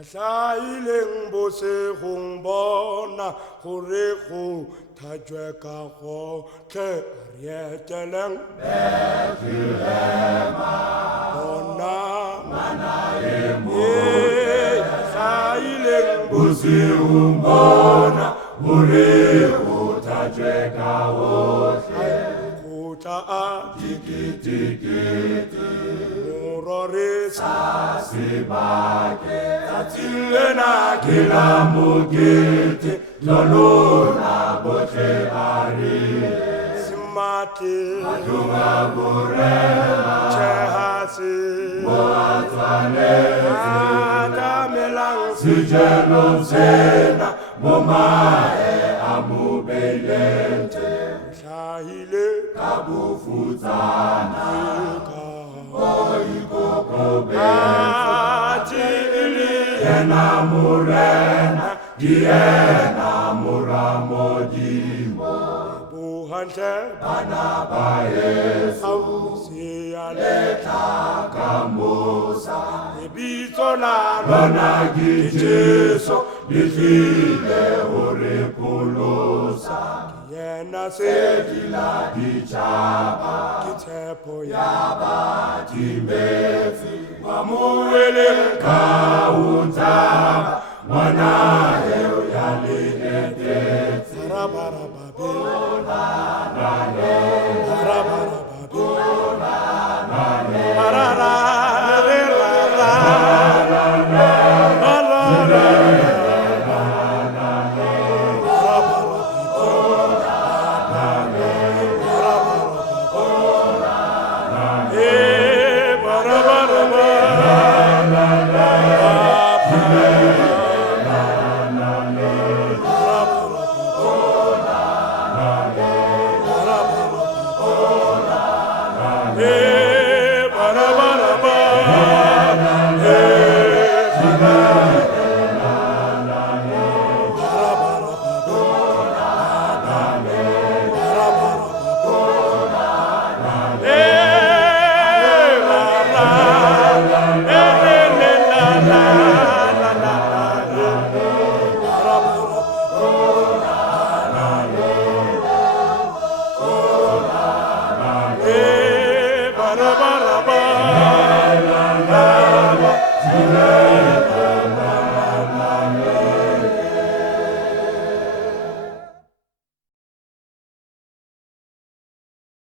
hlaileng bosegong bona gore go thatjwe ka gotlhe re eteleng bona ngwana hlaileng bosegong bona gore go thatjwe ka gotlhe go tla a dikete morore sa sebake tsatsing ke la mokete lolona botle a re smate matlong a borena tshehase mo a tshwanetse atamelang sejelong sena mo mae a mo beilente hlahile ka bofutsana ati ili ena morena diena moramodimo buhantle bana ba Yesu sialetla ka mosa lebitso la lona ke Jesu litlile hore polosa yena se dila ditjhaba ke tshepo ya batimetse ba mo weleng ka